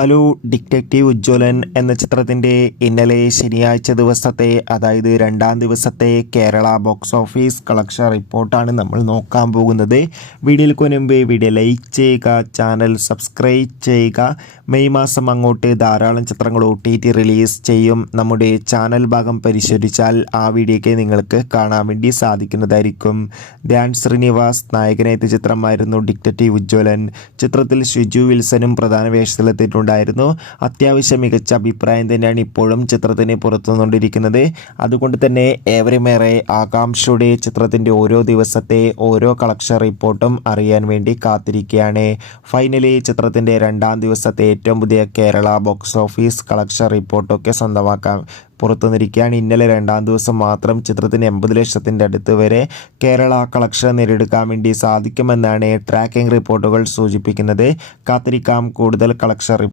Hello detective Ujjwalan എന്ന ചിത്രത്തിൻ്റെ ഇന്നലെ ശനിയാഴ്ച ദിവസത്തെ അതായത് രണ്ടാം ദിവസത്തെ കേരള ബോക്സ് ഓഫീസ് കളക്ഷൻ റിപ്പോർട്ടാണ് നമ്മൾ നോക്കാൻ പോകുന്നത്. വീഡിയോയ്ക്ക് മുൻപ് വീഡിയോ ലൈക്ക് ചെയ്യുക, ചാനൽ സബ്സ്ക്രൈബ് ചെയ്യുക. മെയ് മാസം അങ്ങോട്ട് ധാരാളം ചിത്രങ്ങൾ OTT റിലീസ് ചെയ്യും. നമ്മുടെ ചാനൽ ഭാഗം പരിശോധിച്ചാൽ ആ വീഡിയോയ്ക്ക് നിങ്ങൾക്ക് കാണാൻ വേണ്ടി സാധിക്കുന്നതായിരിക്കും. ധ്യാൻ ശ്രീനിവാസ് നായകനെത്തിയ ചിത്രമായിരുന്നു ഡിറ്റക്റ്റീവ് ഉജ്ജ്വലൻ. ചിത്രത്തിൽ ഷിജു വിൽസനും പ്രധാന വേഷത്തിലെത്തിയിട്ടുണ്ട്. അത്യാവശ്യം മികച്ച അഭിപ്രായം തന്നെയാണ് ഇപ്പോഴും ചിത്രത്തിന് പുറത്തുകൊണ്ടിരിക്കുന്നത്. അതുകൊണ്ട് തന്നെ ഏവരുമേറെ ആകാംക്ഷയുടെ ചിത്രത്തിൻ്റെ ഓരോ ദിവസത്തെ ഓരോ കളക്ഷൻ റിപ്പോർട്ടും അറിയാൻ വേണ്ടി കാത്തിരിക്കുകയാണ്. ഫൈനലി ചിത്രത്തിൻ്റെ രണ്ടാം ദിവസത്തെ ഏറ്റവും പുതിയ കേരള ബോക്സ് ഓഫീസ് കളക്ഷൻ റിപ്പോർട്ടൊക്കെ സ്വന്തമാക്കാൻ പുറത്തുനിന്നിരിക്കുകയാണ്. ഇന്നലെ രണ്ടാം ദിവസം മാത്രം ചിത്രത്തിന് 80 ലക്ഷത്തിൻ്റെ അടുത്ത് വരെ കേരള കളക്ഷൻ നേടിയെടുക്കാൻ വേണ്ടി സാധിക്കുമെന്നാണ് ട്രാക്കിംഗ് റിപ്പോർട്ടുകൾ സൂചിപ്പിക്കുന്നത്. കാത്തിരിക്കാം കൂടുതൽ കളക്ഷൻ